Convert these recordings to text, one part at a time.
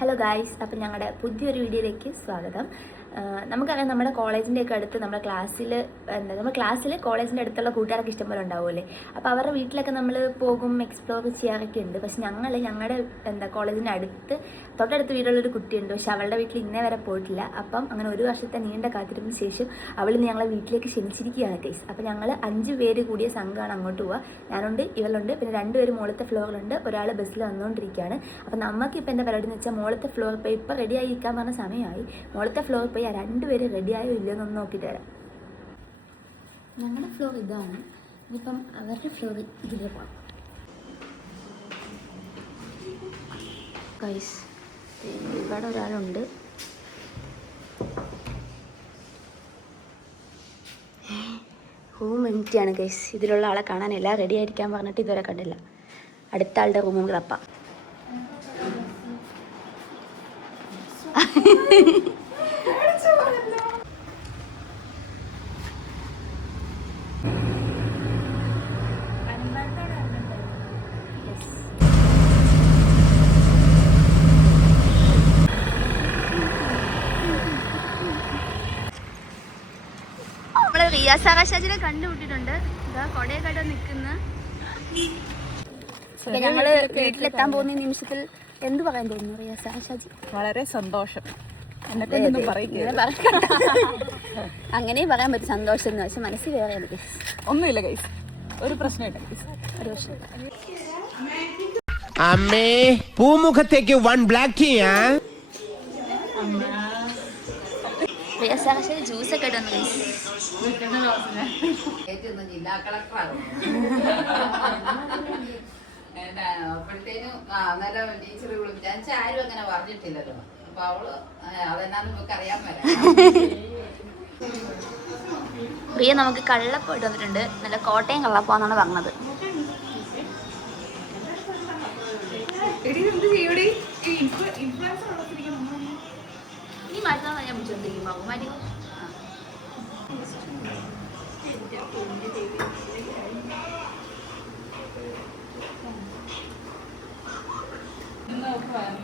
Hello guys, അപ്പോൾ ഞങ്ങളുടെ പുതിയൊരു വീഡിയോയിലേക്ക് സ്വാഗതം. നമുക്കറിയാം, നമ്മുടെ കോളേജിൻ്റെയൊക്കെ അടുത്ത് നമ്മുടെ ക്ലാസ്സിൽ കോളേജിൻ്റെ അടുത്തുള്ള കൂട്ടുകാരൊക്കെ ഇഷ്ടംപോലെ ഉണ്ടാവുമല്ലേ. അപ്പോൾ അവരുടെ വീട്ടിലൊക്കെ നമ്മൾ പോകും, എക്സ്പ്ലോർ ചെയ്യാറൊക്കെ ഉണ്ട്. പക്ഷെ ഞങ്ങളുടെ കോളേജിൻ്റെ തൊട്ടടുത്ത് വീടുള്ളൊരു കുട്ടിയുണ്ട്. പക്ഷെ അവളുടെ വീട്ടിൽ ഇന്നേ വരെ പോയിട്ടില്ല. അപ്പം അങ്ങനെ ഒരു വർഷത്തെ നീണ്ട കാത്തിരിപ്പിന് ശേഷം അവളിന്ന് ഞങ്ങളെ വീട്ടിലേക്ക് ക്ഷണിച്ചിരിക്കുകയാണ് ഗൈസ്. അപ്പോൾ ഞങ്ങൾ 5 പേര് കൂടിയ സംഘമാണ് അങ്ങോട്ട് പോവുക. ഞാനുണ്ട്, ഇവളുണ്ട്, പിന്നെ 2 പേര് മുകളിലത്തെ ഫ്ലോറിലുണ്ട്, ഒരാൾ ബസ്സിൽ വന്നുകൊണ്ടിരിക്കുകയാണ്. അപ്പോൾ നമുക്കിപ്പോൾ എന്താ പരിപാടി എന്ന് വെച്ചാൽ, മുകളിലത്തെ ഫ്ലോറിൽ പോയി ഇപ്പോൾ റെഡിയായി ഇരിക്കാൻ പറഞ്ഞ സമയമായി. മുകളിലത്തെ ഫ്ലോറിൽ പോയി 2 പേര് റെഡിയായോ ഇല്ലയോ എന്നൊന്ന് നോക്കിയിട്ട് വരാം. ഞങ്ങളുടെ ഫ്ലോർ ഇതാണ്. ഇനിയിപ്പം അവരുടെ ഫ്ലോർ ഇതിലേ പോകാം. ഗൈസ്, ഇവിടെ ഒരാളുണ്ട്. റൂം എംപ്റ്റിയാണ് ഗൈസ്. ഇതിലുള്ള ആളെ കാണാനില്ല. റെഡി ആയിരിക്കാൻ പറഞ്ഞിട്ട് ഇതുവരെ കണ്ടില്ല. അടുത്ത ആളുടെ റൂം നമുക്ക് തപ്പാം. റിയാസ് ആകാശാജിനെ കണ്ടുമുട്ടിട്ടുണ്ട്. ഇതാ കൊടയൊക്കെ നിൽക്കുന്ന. ഞങ്ങള് വീട്ടിലെത്താൻ പോകുന്ന നിമിഷത്തിൽ എന്ത് പറയാൻ തോന്നുന്നു റിയാസ് ആകാശാജി? വളരെ സന്തോഷം. അങ്ങനെയും പറയാൻ പറ്റും സന്തോഷം എന്ന്. പക്ഷെ മനസ്സിൽ വേറെ ഒന്നുമില്ല ഗൈസ്, ഒരു പ്രശ്നമില്ല ഗൈസ്, ഒരു പ്രശ്നം. അമ്മേ, പൂമുഖത്തേക്ക് 1 ബ്ലാക്ക് ടീയാ. റിയാസ് ആകാശാജി ജ്യൂസൊക്കെ ഇടുന്നു ഗൈസ്. ജില്ലാ കളക്ടറാകും അപ്പോഴത്തേനും നല്ല ടീച്ചർ വിളിച്ചു. ആരും അങ്ങനെ പറഞ്ഞിട്ടില്ലല്ലോ. അപ്പൊ അവള് അതെന്നാന്ന് നമുക്ക് അറിയാൻ പ്രിയ നമുക്ക് കള്ളപ്പം ഇട്ട് വന്നിട്ടുണ്ട്. നല്ല കോട്ടയം കള്ളപ്പാന്നാണ് പറഞ്ഞത്. ഇനി മാറ്റാൻ ഞാൻ വിളിച്ചോണ്ടിരിക്കും. മാറ്റി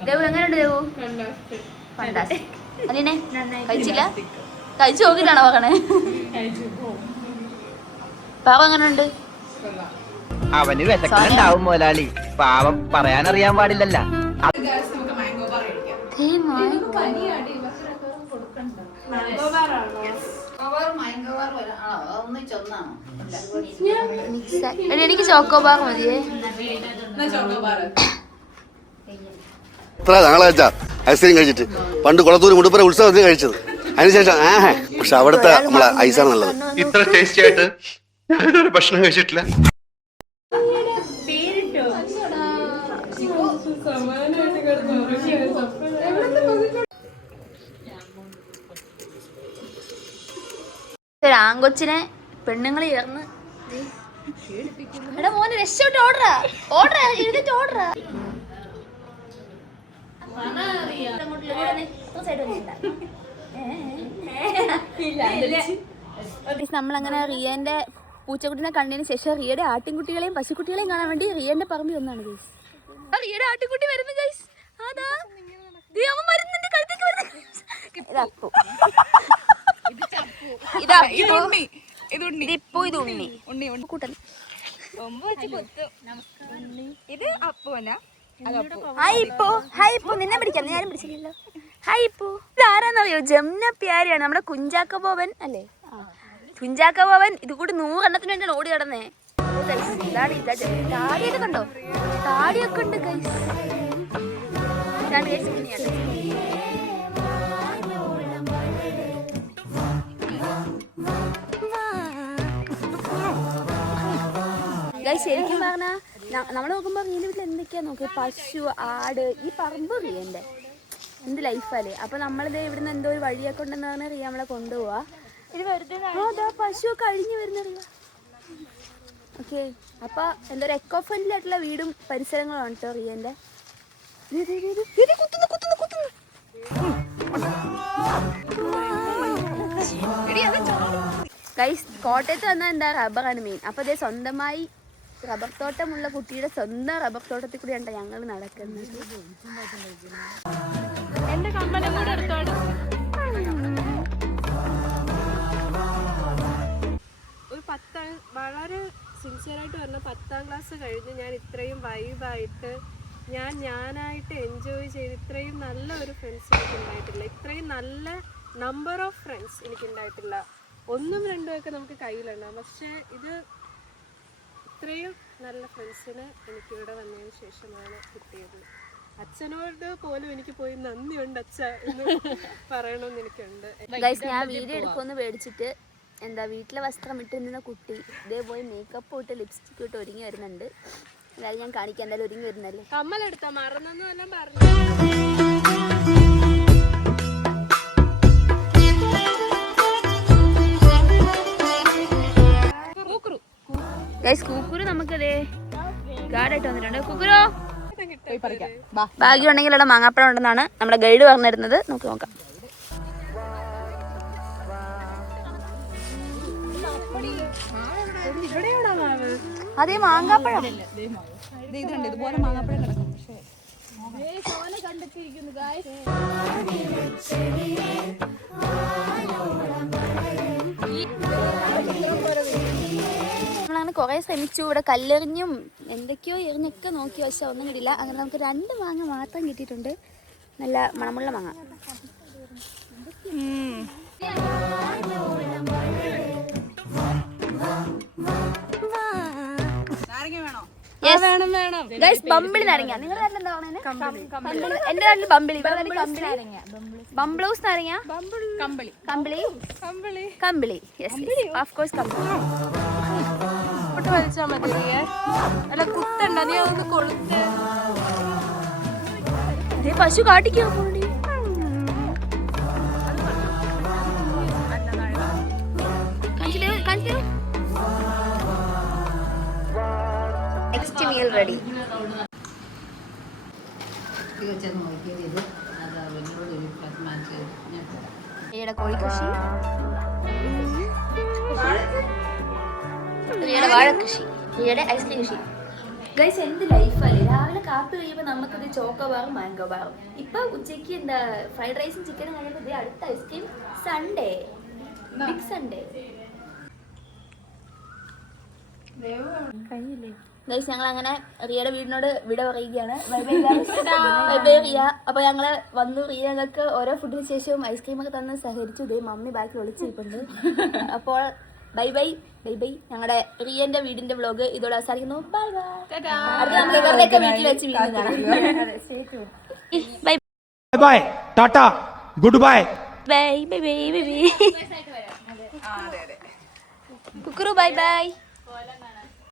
ദേവു എങ്ങനെയുണ്ട്? ദേവു ഫണ്ടാസ്റ്റിക്. അല്ലേ, കഴിച്ചില്ല? കഴിച്ചു നോക്കിട്ടാണോ പറയണേ? പാവം എങ്ങനെയുണ്ട്? അവന് വിശക്കുന്നുണ്ടാവും മുതലാളി. പാവം പറയാനറിയാൻ പാടില്ലല്ല. എനിക്ക് ചോക്കോബാർ മതിയേ. ഇത്ര ഞങ്ങൾ കഴിച്ചാ ഐസ്ക്രീം കഴിച്ചിട്ട് പണ്ട് കുളത്തൂർ മുടുപ്പുര ഉത്സവത്തിന് കഴിച്ചത്. അതിനുശേഷം പക്ഷെ അവിടുത്തെ നമ്മളെ ഐസാണ് നല്ലത്. ഇത്ര ടേസ്റ്റി ആയിട്ട് ഞാനൊരു ഭക്ഷണം കഴിച്ചിട്ടില്ല. ആങ്കൊച്ചിനെ പെണ്ണുങ്ങൾ ചേർന്ന് എടാ മോനെ രക്ഷോട്ട് ഓർഡറാ ഓർഡറാ. നമ്മളങ്ങനെ റിയന്റെ പൂച്ചക്കുട്ടിനെ കണ്ടതിന് ശേഷം റിയയുടെ ആട്ടിൻകുട്ടികളെയും പശുക്കുട്ടികളെയും കാണാൻ വേണ്ടി റിയന്റെ പറമ്പിൽ ഒന്നാണ് ഗൈസ്. റിയയുടെ ആട്ടിൻകുട്ടി വരുന്നു ഗൈസ്. അതാ അവൻ വരുന്നുണ്ട്, കഴുത്തേക്ക് വരുന്നു. നിന്നെ പിടിക്കാം, ഞാനും പിടിച്ചില്ലല്ലോ. ഹായ് ഇപ്പോ ഇതാരാന്നറിയോ? ജമുന പ്യാരിയാണ്, നമ്മുടെ കുഞ്ചാക്ക ബോബൻ അല്ലേ? കുഞ്ചാക്ക ബോബൻ ഇത് കൂടി 100 എണ്ണത്തിന് വേണ്ടിയാണ് ഓടി കിടന്നേ. താടിയൊക്കെ കണ്ടോ? താടിയൊക്കെ ഉണ്ട് ഗൈസ്. ശരിക്കും പറഞ്ഞാൽ നമ്മൾ നോക്കുമ്പോൾ റിയന്റെ വീട്ടിൽ എന്തൊക്കെയാ നോക്കി, പശു, ആട്, ഈ പറമ്പ് റിയന്റെ എന്ത് ലൈഫല്ലേ. അപ്പൊ നമ്മളിത് ഇവിടുന്ന് എന്തോ ഒരു വഴിയൊക്കെ ഉണ്ടെന്ന് പറഞ്ഞാൽ റിയ നമ്മളെ കൊണ്ടുപോവാ. പശു ഒക്കെ അഴിഞ്ഞു വരുന്ന റിയ. ഓക്കെ, അപ്പൊ എന്തോ ഒരു എക്കോ ഫ്രണ്ട്ലി ആയിട്ടുള്ള വീടും പരിസരങ്ങളുമാണ് കേട്ടോ റിയന്റെ. ഗൈസ്, കോട്ടയത്ത് വന്നാൽ എന്താ റബ്ബറാണ് മെയിൻ. അപ്പൊ അതേ സ്വന്തമായി റബ്ബർ തോട്ടമുള്ള കുട്ടിയുടെ സ്വന്തം റബ്ബർ തോട്ടത്തിൽ കൂടിയാണ് ഞങ്ങൾ നടക്കുന്നത്. എന്റെ കമ്മലും കൂടെ എടുത്തോട്. ഒരു വളരെ സിൻസിയറായിട്ട് പറഞ്ഞ 10ാം ക്ലാസ് കഴിഞ്ഞ് ഞാൻ ഇത്രയും വൈബായിട്ട് ഞാനായിട്ട് എൻജോയ് ചെയ്ത് ഇത്രയും നല്ല ഒരു ഫ്രണ്ട്സ് എനിക്ക് ഉണ്ടായിട്ടില്ല. ഇത്രയും നല്ല നമ്പർ ഓഫ് ഫ്രണ്ട്സ് എനിക്കുണ്ടായിട്ടില്ല. 1ഉം 2ഉം ഒക്കെ നമുക്ക് കയ്യിലുണ്ടാകും. പക്ഷേ ഇത് ഇത്രയും നല്ല ഫ്രണ്ട്സിന് എനിക്കിവിടെ വന്നതിന് ശേഷമാണ് കിട്ടിയത്. അച്ഛനോട് പോലും എനിക്ക് പോയി നന്ദിയുണ്ട് അച്ഛ എന്ന് പറയണമെന്ന് എനിക്കുണ്ട്. ഗൈസ്, ഞാൻ വീഡിയോ എടുക്കുമെന്ന് പേടിച്ചിട്ട് എന്താ വീട്ടിലെ വസ്ത്രം ഇട്ട് നിന്ന കുട്ടി ഇതേപോലെ മേക്കപ്പ് ഇട്ട് ലിപ്സ്റ്റിക് ഇട്ട് ഒരുങ്ങി വരുന്നുണ്ട്. അതായത് ഞാൻ കാണിക്കാൻ എന്തായാലും ഒരുങ്ങി വരുന്നല്ലേ. കമ്മലെടുത്താ മറന്നെന്നും എല്ലാം പറഞ്ഞു. ഗൈസ്, കുക്കുരു നമുക്കതേ ഗാർഡായിട്ട് വന്നിട്ടുണ്ട്. കുക്കുരോ പോയി പറിക്കാം. വാ. ഭാഗ്യം ഉണ്ടെങ്കിൽ ഇവിടെ മാങ്ങാപ്പഴം ഉണ്ടെന്നാണ് നമ്മുടെ ഗൈഡ് പറഞ്ഞിരുന്നത്. നമുക്ക് നോക്കാം. അതേ മാങ്ങാപ്പഴം. ഇതുണ്ട്, ഇതുപോലെ മാങ്ങാപ്പഴം കിടക്കും. പക്ഷേ നമ്മളങ്ങനെ കുറേ ശ്രമിച്ചു. ഇവിടെ കല്ലെറിഞ്ഞും എന്തൊക്കെയോ എറിഞ്ഞൊക്കെ നോക്കി, പക്ഷെ ഒന്നും കിട്ടില്ല. അങ്ങനെ നമുക്ക് 2 മാങ്ങ മാത്രം കിട്ടിയിട്ടുണ്ട്. നല്ല മണമുള്ള മാങ്ങ. ബമ്പിളി നാരങ്ങ. നിങ്ങളുടെ നാട്ടിൽ എന്താ പറയുന്നത്? എന്റെ നാട്ടിൽ ബമ്പിളി. ബംബ്ലൂസ് നാരങ്ങ. കമ്പിളി. ഓഫ് കോഴ്സ് കമ്പിളി. വലിച്ചാ മതി. അല്ല കുത്തുണ്ട്, നീ അതൊന്ന് കൊളുത്ത്. പശു കാട്ടിക്കോ. Next meal ready. കോഴിക്കൃഷി, വാഴക്കൃഷി, ഐസ്ക്രീം കൃഷി. ഗൈസ്, എന്ത് ലൈഫല്ലേ. രാവിലെ കാപ്പി കഴിയുമ്പോൾ നമുക്കിത് ചോക്കോ ബാറും മാംഗോ ബാറും. ഇപ്പൊ ഉച്ചയ്ക്ക് എന്താ ഫ്രൈഡ് റൈസും ചിക്കനും കഴിയുമ്പോൾ ഇത് അടുത്ത ice cream. Sundae, big sundae. Guys, ഞങ്ങൾ അങ്ങനെ റിയയുടെ വീടിനോട് വിട പറയുകയാണ്. Bye bye Riya. അപ്പൊ ഞങ്ങള് വന്നു. റിയ ഞങ്ങൾക്ക് ഓരോ ഫുഡിന് ശേഷവും ഐസ്ക്രീമൊക്കെ തന്ന് സഹകരിച്ചു. ഇതേ മമ്മി ബാക്കിൽ ഒളിച്ചിരിപ്പുണ്ട്. അപ്പോൾ ബൈ ബൈ. ഞങ്ങളുടെ റിയന്റെ വീടിന്റെ വ്ലോഗ് ഇതോടെ അവസാനിക്കുന്നു. Bye bye. അത് നമ്മൾ ഇവരുടെയൊക്കെ വീട്ടിൽ വെച്ച് വീണ്ടും കാണാം. Bye bye, ta-ta, goodbye. Bye. കുക്കുറു ബൈ ബൈ.